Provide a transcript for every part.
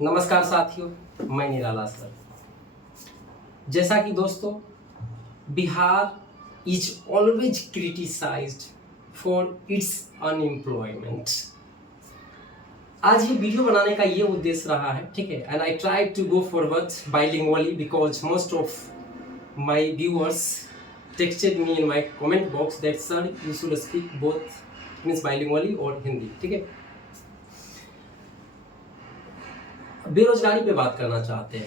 नमस्कार साथियों, मैं निराला सर। जैसा कि दोस्तों, Bihar is always criticised for its unemployment. आज ये वीडियो बनाने का ये उद्देश्य रहा है, ठीक है। And I try to go forward bilingually because most of my viewers texted me in my comment box that sir you should speak both means bilingually और हिंदी, ठीक है। बेरोजगारी पे बात करना चाहते हैं।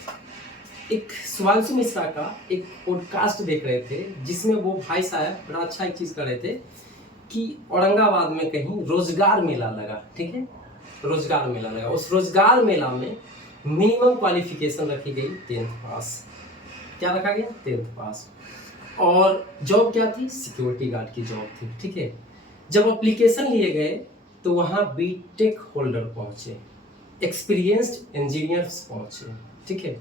एक सुभांशु मिश्रा का एक पॉडकास्ट देख रहे थे जिसमें वो भाई साहब बड़ा अच्छा एक चीज़ कर रहे थे कि औरंगाबाद में कहीं रोजगार मेला लगा, ठीक है। रोजगार मेला लगा, उस रोजगार मेला में मिनिमम क्वालिफिकेशन रखी गई 10th पास। क्या रखा गया? 10th पास। और जॉब क्या थी? सिक्योरिटी गार्ड की जॉब थी, ठीक है। जब एप्लीकेशन लिए गए तो वहाँ बीटेक होल्डर पहुँचे, एक्सपीरियंस्ड इंजीनियर्स पहुँचे, ठीक है।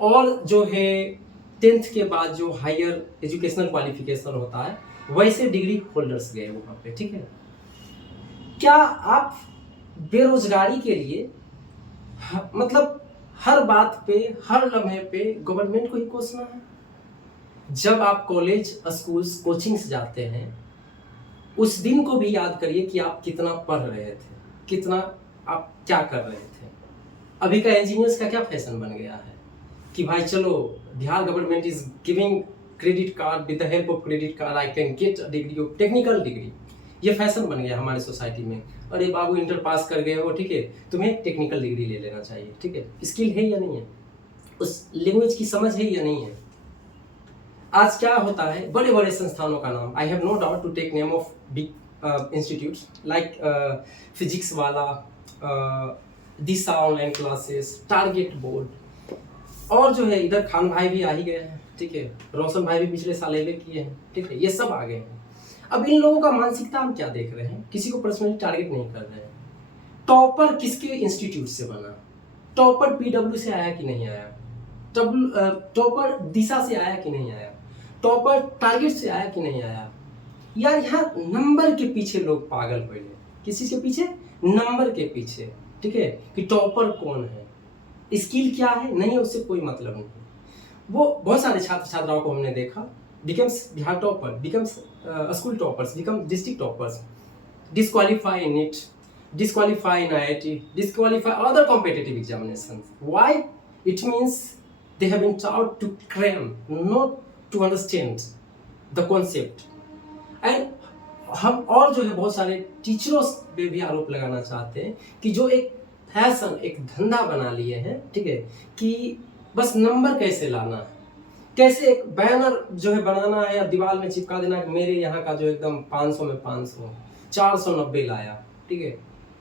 और जो है 10th के बाद जो हायर एजुकेशनल क्वालिफिकेशन होता है वैसे डिग्री होल्डर्स गए वहाँ पे, ठीक है। क्या आप बेरोजगारी के लिए मतलब हर बात पे हर लम्हे पे गवर्नमेंट को ही कोसना है? जब आप कॉलेज स्कूल्स कोचिंग से जाते हैं उस दिन को भी याद करिए कि आप कितना पढ़ रहे थे, कितना आप क्या कर रहे थे। अभी का इंजीनियर्स का क्या फैशन बन गया है कि भाई चलो Bihar government is giving credit card, with the help of credit card I can get a degree of technical degree. ये फैशन बन गया हमारे सोसाइटी में। अरे बाबू इंटर पास कर गए हो, ठीक है, तुम्हें टेक्निकल डिग्री ले लेना चाहिए, ठीक है। स्किल है या नहीं है, उस लैंग्वेज की समझ है या नहीं है। आज क्या होता है, बड़े बड़े संस्थानों का नाम, I have no doubt to take name of big institutes like Physics Wallah, Disha online classes, Target Board, और जो है इधर खान भाई भी आ ही गए हैं, ठीक है। रोशन भाई भी पिछले साल एवे किए हैं, ठीक है। ये सब आ गए हैं। अब इन लोगों का मानसिकता हम क्या देख रहे हैं, किसी को पर्सनली टारगेट नहीं कर रहे हैं। टॉपर किसके इंस्टीट्यूट से बना? टॉपर पीडब्ल्यू से आया कि नहीं आया? टॉपर दिशा से आया कि नहीं आया? टॉपर टारगेट से आया कि नहीं आया? यार यहाँ नंबर के पीछे लोग पागल हुए हैं। किसी के पीछे? नंबर के पीछे, ठीक है। कि टॉपर कौन है, स्किल क्या है, नहीं है, उससे कोई मतलब नहीं। वो बहुत सारे छात्र छात्राओं को हमने देखा, becomes Bihar topper, becomes school toppers, become district toppers, disqualify in it, disqualify in IIT, disqualify other competitive examinations. Why? It means they have been taught to cram, not to understand the concept. And हम और जो है बहुत सारे टीचरों पे भी आरोप लगाना चाहते हैं कि जो एक फैशन, एक धंधा बना लिए हैं, ठीक है, कि बस नंबर कैसे लाना है, कैसे एक बैनर जो है बनाना है या दीवार में चिपका देना कि मेरे यहाँ का जो एकदम 500 में 500, 490 लाया, ठीक है।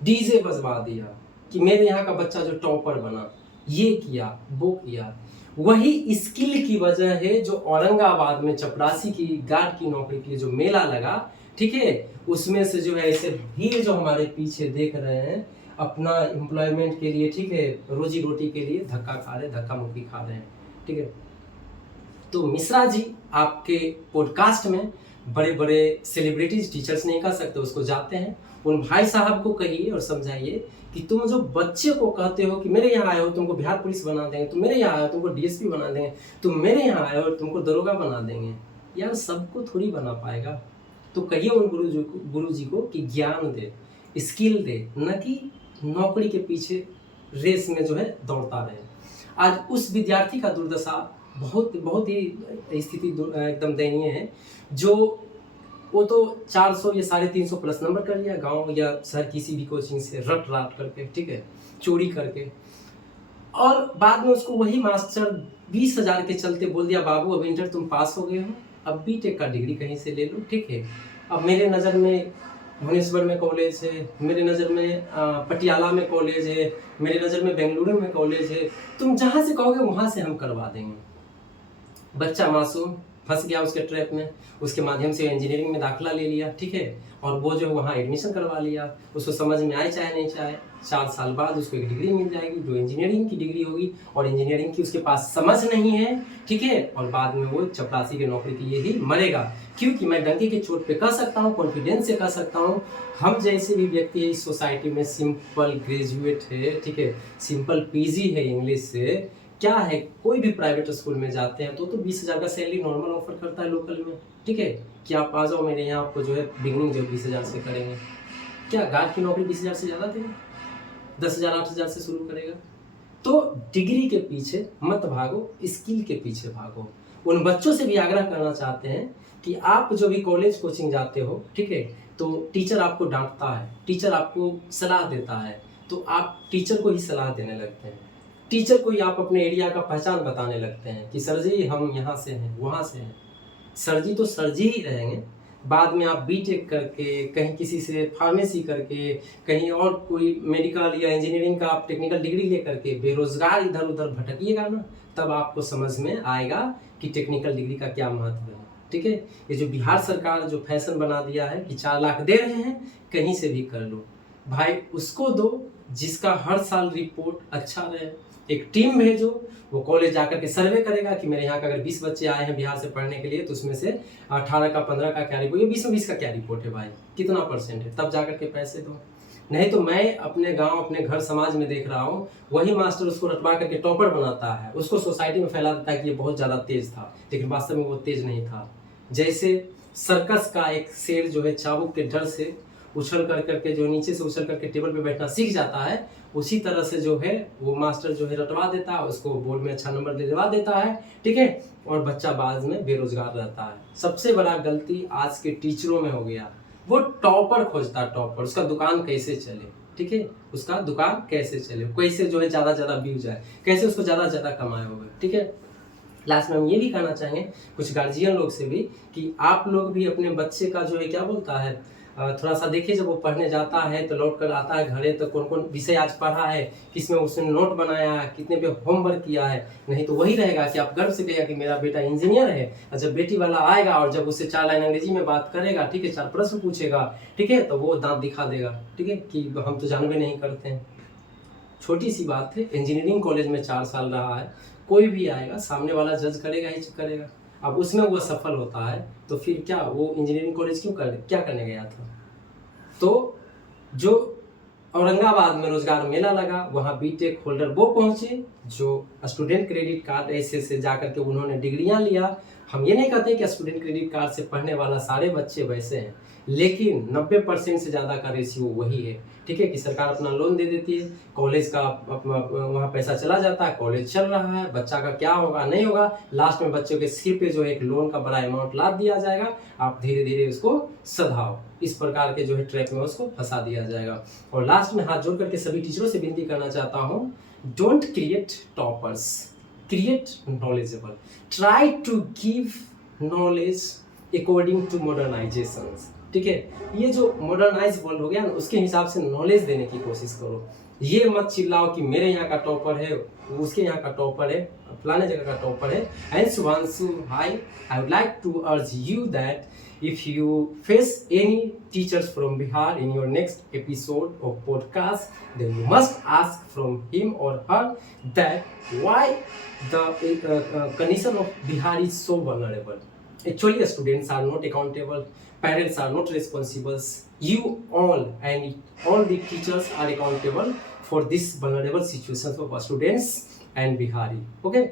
डीजे बजवा दिया कि मेरे यहाँ का बच्चा जो टॉपर बना, ये किया वो किया। वही स्किल की वजह है जो औरंगाबाद में चपरासी की गार्ड की नौकरी के लिए जो मेला लगा, ठीक है, उसमें से जो है ऐसे भीड़ जो हमारे पीछे देख रहे हैं अपना एम्प्लॉयमेंट के लिए, ठीक है, रोजी रोटी के लिए धक्का खा रहे, धक्का मुक्की खा रहे हैं, ठीक है। तो मिश्रा जी आपके पॉडकास्ट में बड़े बड़े सेलिब्रिटीज, टीचर्स नहीं कर सकते, उसको जाते हैं, उन भाई साहब को कहिए और समझाइए कि तुम जो बच्चे को कहते हो कि मेरे यहाँ आए हो तुमको बिहार पुलिस बना देंगे, तुम मेरे यहाँ आए हो तुमको डीएसपी बना देंगे, तुम मेरे यहाँ आए हो तुमको दरोगा बना देंगे, यार सबको थोड़ी बना पाएगा। तो कहिए उन गुरु जी को कि ज्ञान दे, स्किल दे, न कि नौकरी के पीछे रेस में जो है दौड़ता रहे। आज उस विद्यार्थी का दुर्दशा बहुत ही स्थिति एकदम दयनीय है, जो वो तो 400 या 350 प्लस नंबर कर लिया गांव या शहर किसी भी कोचिंग से रट राट करके, ठीक है, चोरी करके, और बाद में उसको वही मास्टर 20,000 के चलते बोल दिया बाबू अब इंटर तुम पास हो गए हो, अब बीटेक का डिग्री कहीं से ले लो, ठीक है। अब मेरे नज़र में भुवनेश्वर में कॉलेज है, मेरे नज़र में पटियाला में कॉलेज है, मेरे नज़र में बेंगलुरु में कॉलेज है, तुम जहाँ से कहोगे वहाँ से हम करवा देंगे। बच्चा मासूम फंस गया उसके ट्रैप में, उसके माध्यम से इंजीनियरिंग में दाखिला ले लिया, ठीक है, और वो जो वहाँ एडमिशन करवा लिया, उसको समझ में आए चाहे नहीं चाहे, 4 साल बाद उसको एक डिग्री मिल जाएगी जो इंजीनियरिंग की डिग्री होगी, और इंजीनियरिंग की उसके पास समझ नहीं है, ठीक है, और बाद में वो चपरासी की नौकरी के लिए ही मरेगा। क्योंकि मैं डंके की चोट पे कह सकता हूँ, कॉन्फिडेंस से कह सकता हूँ, हम जैसे भी व्यक्ति है इस सोसाइटी में सिंपल ग्रेजुएट है, ठीक है, सिंपल पीजी है इंग्लिश से, क्या है, कोई भी प्राइवेट स्कूल में जाते हैं तो 20,000 का सैलरी नॉर्मल ऑफर करता है लोकल में, ठीक है, कि आप आ जाओ मेरे यहाँ, आपको जो है बिगनिंग जो 20,000 से करेंगे। क्या गार्ड की नौकरी 20,000 से ज़्यादा देगा? 10,000 8,000 से शुरू करेगा। तो डिग्री के पीछे मत भागो, स्किल के पीछे भागो। उन बच्चों से भी आग्रह करना चाहते हैं कि आप जो भी कॉलेज कोचिंग जाते हो, ठीक है, तो टीचर आपको डांटता है, टीचर आपको सलाह देता है, तो आप टीचर को ही सलाह देने लगते हैं, टीचर को ही आप अपने एरिया का पहचान बताने लगते हैं कि सर जी हम यहाँ से हैं, वहाँ से हैं। सर जी तो सर जी ही रहेंगे, बाद में आप बीटेक करके, कहीं किसी से फार्मेसी करके, कहीं और कोई मेडिकल या इंजीनियरिंग का आप टेक्निकल डिग्री लेकर के बेरोजगार इधर उधर भटकिएगा ना, तब आपको समझ में आएगा कि टेक्निकल डिग्री का क्या महत्व है, ठीक है। ये जो बिहार सरकार जो फैशन बना दिया है कि 4 लाख दे रहे हैं, कहीं से भी कर लो भाई, उसको दो जिसका हर साल रिपोर्ट अच्छा रहे। एक टीम भेजो, वो कॉलेज जाकर के सर्वे करेगा कि मेरे यहाँ का अगर 20 बच्चे आए हैं बिहार से पढ़ने के लिए, तो उसमें से 18 का 15 का क्या रिपोर्ट, 20 में 20 का क्या रिपोर्ट है भाई, कितना परसेंट है, तब जाकर के पैसे दो। नहीं तो मैं अपने गांव, अपने घर समाज में देख रहा हूँ, वही मास्टर उसको रटवा करके टॉपर बनाता है, उसको सोसाइटी में फैला देता है कि ये बहुत ज़्यादा तेज था, लेकिन वास्तव में वो तेज नहीं था। जैसे सर्कस का एक शेर जो है चाबुक के डर से उछल कर करके, जो नीचे से उछल करके टेबल पे बैठना सीख जाता है, उसी तरह से जो है वो मास्टर जो है रटवा देता है, उसको बोर्ड में अच्छा नंबर दिलवा देता है, ठीक है, और बच्चा बाद में बेरोजगार रहता है। सबसे बड़ा गलती आज के टीचरों में हो गया, वो टॉपर खोजता है, टॉपर, उसका दुकान कैसे चले, ठीक है, उसका दुकान कैसे चले, कैसे जो है ज़्यादा व्यूज आए, कैसे उसको ज़्यादा कमाए होगा, ठीक है। लास्ट में हम ये भी कहना चाहेंगे कुछ गार्जियन लोग से भी कि आप लोग भी अपने बच्चे का जो है क्या बोलता है, थोड़ा सा देखिए, जब वो पढ़ने जाता है तो लौट कर आता है घरे, तो कौन कौन विषय आज पढ़ा है, किसमें उसने नोट बनाया है, कितने पे होमवर्क किया है। नहीं तो वही रहेगा कि आप गर्व से कहेगा कि मेरा बेटा इंजीनियर है, और जब बेटी वाला आएगा और जब उससे 4 लाइन अंग्रेजी में बात करेगा, ठीक है, 4 प्रश्न पूछेगा, ठीक है, तो वो दांत दिखा देगा, ठीक है, कि हम तो जानबे नहीं करते हैं। छोटी सी बात है, इंजीनियरिंग कॉलेज में 4 साल रहा है, कोई भी आएगा सामने वाला जज करेगा ही करेगा। अब उसमें वो सफल होता है तो फिर क्या वो इंजीनियरिंग कॉलेज क्या करने गया था। तो जो औरंगाबाद में रोजगार मेला लगा, वहाँ बीटेक होल्डर वो पहुंचे जो स्टूडेंट क्रेडिट कार्ड ऐसे से जाकर के उन्होंने डिग्रियां लिया। हम ये नहीं कहते कि स्टूडेंट क्रेडिट कार्ड से पढ़ने वाला सारे बच्चे वैसे हैं, लेकिन 90% से ज़्यादा का रेशियो वही है, ठीक है, कि सरकार अपना लोन दे देती है, कॉलेज का वहाँ पैसा चला जाता है, कॉलेज चल रहा है, बच्चा का क्या होगा नहीं होगा, लास्ट में बच्चों के सिर पे जो है एक लोन का बड़ा अमाउंट लाद दिया जाएगा, आप धीरे धीरे उसको सधाओ, इस प्रकार के जो है ट्रैप में उसको फंसा दिया जाएगा। और लास्ट में हाथ जोड़ करके सभी टीचरों से विनती करना चाहता हूँ, don't create toppers, create knowledgeable, try to give knowledge according to modernisations, ठीक है। ये जो मॉडर्नाइज वर्ल्ड हो गया ना, उसके हिसाब से नॉलेज देने की कोशिश करो। ये मत चिल्लाओ कि मेरे यहाँ का टॉपर है, उसके यहाँ का टॉपर है, फलाने जगह का टॉपर है। एंड शुभांशु भाई, I would like to urge you that if you face any teachers from Bihar in your next episode of podcast, then you must ask from him or her that why the condition of Bihar is so vulnerable. Actually, students are not accountable, parents are not responsible. You all and all the teachers are accountable for this vulnerable situations of students and Bihari. Okay,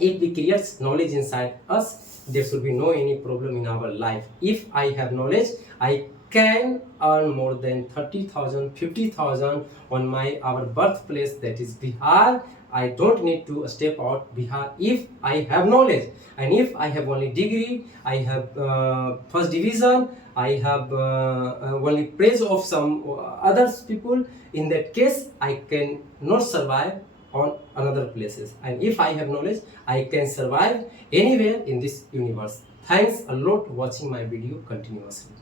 if we create knowledge inside us, there should be no any problem in our life. If I have knowledge, I can earn more than 30,000, 50,000 on our birthplace, that is Bihar. I don't need to step out Bihar if I have knowledge, and if I have only degree, I have first division, I have only praise of some other people. In that case, I can not survive on another places, and if I have knowledge, I can survive anywhere in this universe. Thanks a lot for watching my video continuously.